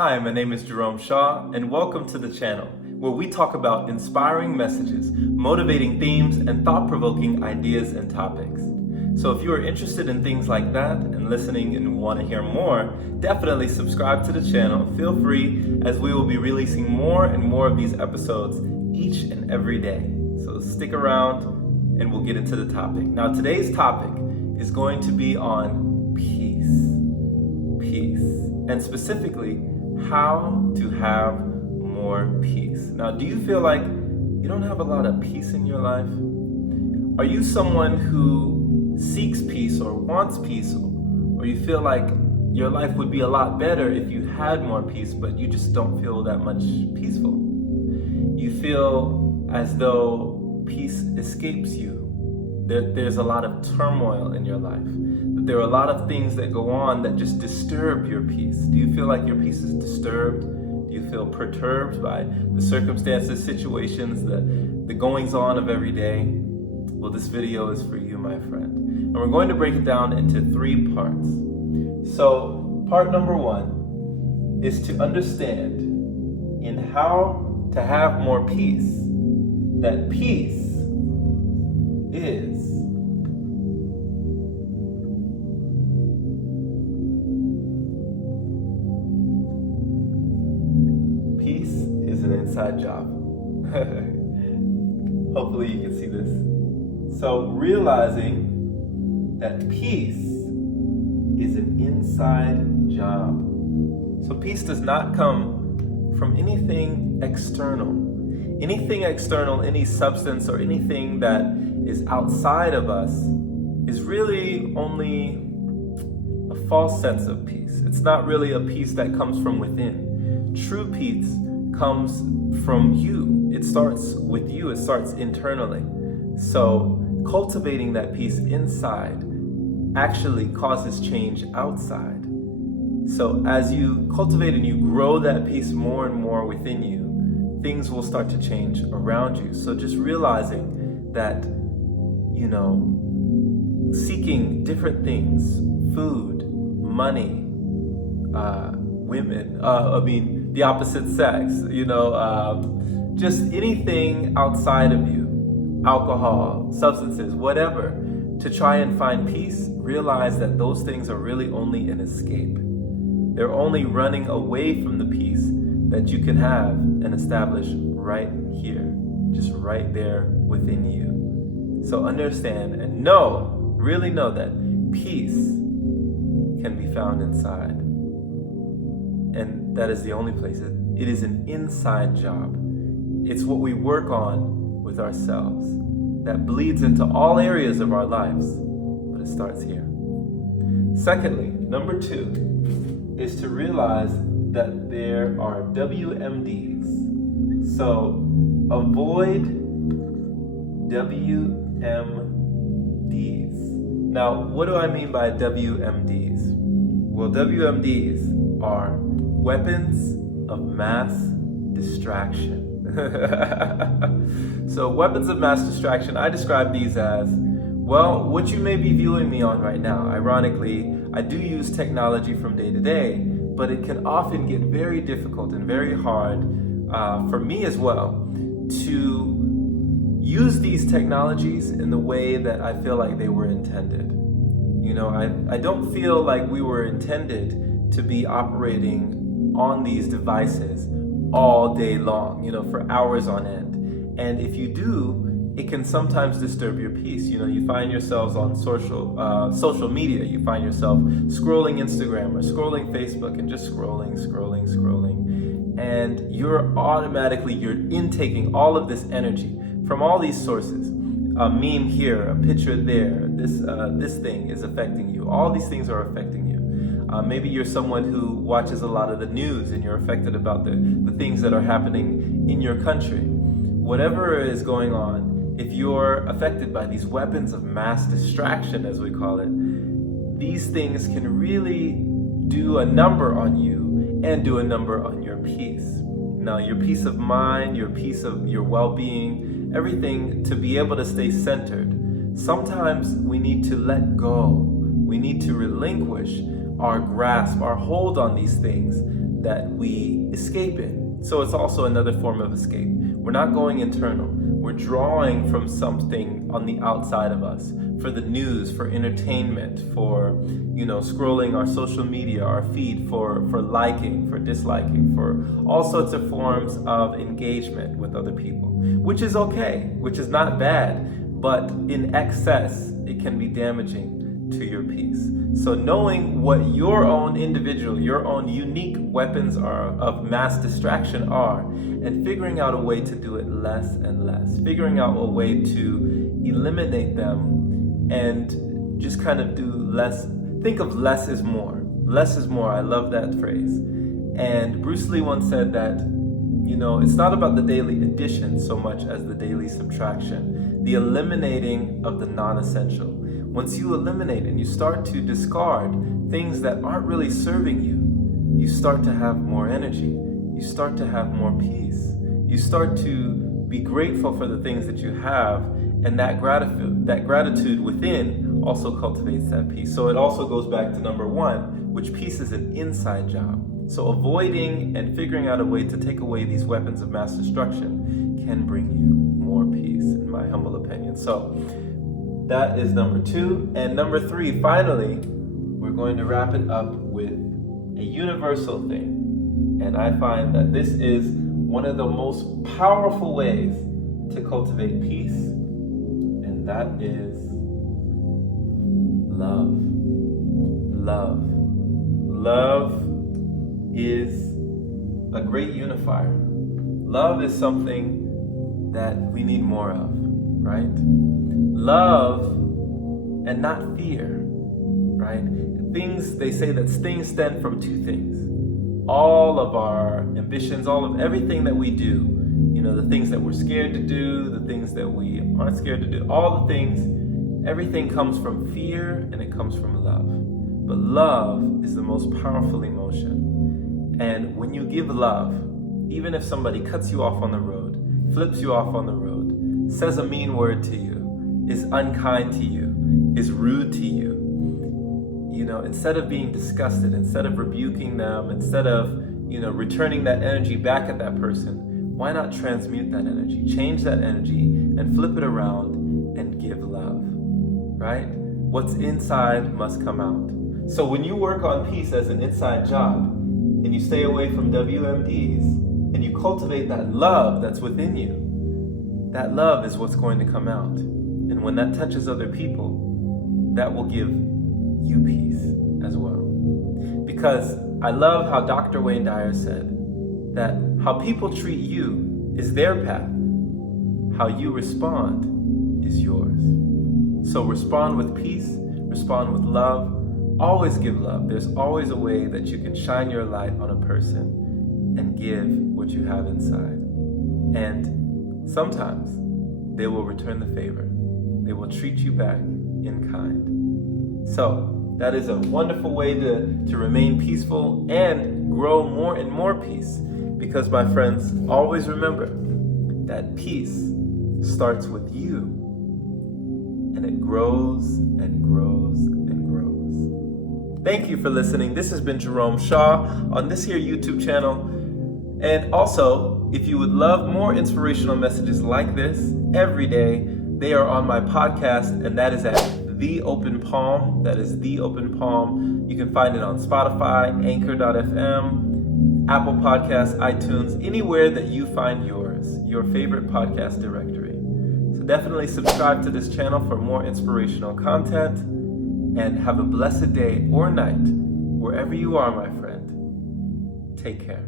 Hi, my name is Jerome Shaw, and welcome to the channel, where we talk about inspiring messages, motivating themes, and thought-provoking ideas and topics. So if you are interested in things like that and listening and want to hear more, definitely subscribe to the channel. Feel free, as we will be releasing more and more of these episodes each and every day. So stick around and we'll get into the topic. Now, today's topic is going to be on peace. Peace. And specifically, how to have more peace. Now, do you feel like you don't have a lot of peace in your life? Are you someone who seeks peace or wants peace, or you feel like your life would be a lot better if you had more peace, but you just don't feel that much peaceful? You feel as though peace escapes you. There's a lot of turmoil in your life. There are a lot of things that go on that just disturb your peace. Do you feel like your peace is disturbed? Do you feel perturbed by the circumstances, situations, the goings on of every day? Well, this video is for you, my friend. And we're going to break it down into 3 parts. So, part number 1 is to understand in how to have more peace, that peace is an inside job. Hopefully you can see this. So realizing that peace is an inside job. So peace does not come from anything external. Anything external, any substance or anything that is outside of us is really only a false sense of peace. It's not really a peace that comes from within. True peace comes from you. It starts with you. It starts internally. So cultivating that peace inside actually causes change outside. So as you cultivate and you grow that peace more and more within you, things will start to change around you. So just realizing that, seeking different things, food, money, women, the opposite sex, just anything outside of you, alcohol, substances, whatever, to try and find peace, realize that those things are really only an escape. They're only running away from the peace that you can have and establish right here, just right there within you. So understand and really know that peace can be found inside. And that is the only place. It is an inside job. It's what we work on with ourselves that bleeds into all areas of our lives, but it starts here. Secondly, number 2 is to realize that there are WMDs. So avoid WMDs. Now, what do I mean by WMDs? Well, WMDs are weapons of mass distraction. So weapons of mass distraction, I describe these as, what you may be viewing me on right now. Ironically, I do use technology from day to day, but it can often get very difficult and very hard for me as well to use these technologies in the way that I feel like they were intended. I don't feel like we were intended to be operating on these devices all day long, for hours on end. And if you do, it can sometimes disturb your peace. You find yourselves on social media. You find yourself scrolling Instagram or scrolling Facebook and just scrolling. And you're intaking all of this energy from all these sources. A meme here, a picture there, this thing is affecting you. All these things are affecting you. Maybe you're someone who watches a lot of the news and you're affected about the things that are happening in your country. Whatever is going on, if you're affected by these weapons of mass distraction, as we call it, these things can really do a number on you and do a number on your peace. Now, your peace of mind, your peace of your well-being, everything to be able to stay centered. Sometimes we need to let go. We need to relinquish our grasp, our hold on these things that we escape in. So it's also another form of escape. We're not going internal. We're drawing from something on the outside of us, for the news, for entertainment, for scrolling our social media, our feed, for liking, for disliking, for all sorts of forms of engagement with other people, which is okay, which is not bad, but in excess, it can be damaging to your peace. So knowing what your own individual, your own unique weapons are of mass distraction are, and figuring out a way to do it less and less, figuring out a way to eliminate them and just kind of do less. Think of less is more. Less is more. I love that phrase. And Bruce Lee once said that, it's not about the daily addition so much as the daily subtraction, the eliminating of the non-essential. Once you eliminate and you start to discard things that aren't really serving you, you start to have more energy. You start to have more peace. You start to be grateful for the things that you have, and that gratitude within also cultivates that peace. So it also goes back to number one, which peace is an inside job. So avoiding and figuring out a way to take away these weapons of mass destruction can bring you more peace, in my humble opinion. So that is number two. And number three, finally, we're going to wrap it up with a universal thing. And I find that this is one of the most powerful ways to cultivate peace, and that is love. Love. Love is a great unifier. Love is something that we need more of, right? Love and not fear, right? They say that things stem from two things. All of our ambitions, all of everything that we do, the things that we're scared to do, the things that we aren't scared to do, all the things, everything comes from fear and it comes from love. But love is the most powerful emotion. And when you give love, even if somebody cuts you off on the road, flips you off on the road, says a mean word to you, is unkind to you, is rude to you, instead of being disgusted, instead of rebuking them, instead of, returning that energy back at that person, why not transmute that energy, change that energy, and flip it around and give love, right? What's inside must come out. So when you work on peace as an inside job, and you stay away from WMDs, and you cultivate that love that's within you, that love is what's going to come out. And when that touches other people, that will give you peace as well. Because I love how Dr. Wayne Dyer said that how people treat you is their path. How you respond is yours. So respond with peace, respond with love, always give love. There's always a way that you can shine your light on a person and give what you have inside. And sometimes they will return the favor. They will treat you back in kind. So that is a wonderful way to remain peaceful and grow more and more peace. Because, my friends, always remember that peace starts with you, and it grows and grows and grows. Thank you for listening. This has been Jerome Shaw on this here YouTube channel. And also, if you would love more inspirational messages like this every day, they are on my podcast, and that is at The Open Palm. That is The Open Palm. You can find it on Spotify, Anchor.fm, Apple Podcasts, iTunes, anywhere that you find your favorite podcast directory. So definitely subscribe to this channel for more inspirational content, and have a blessed day or night wherever you are, my friend. Take care.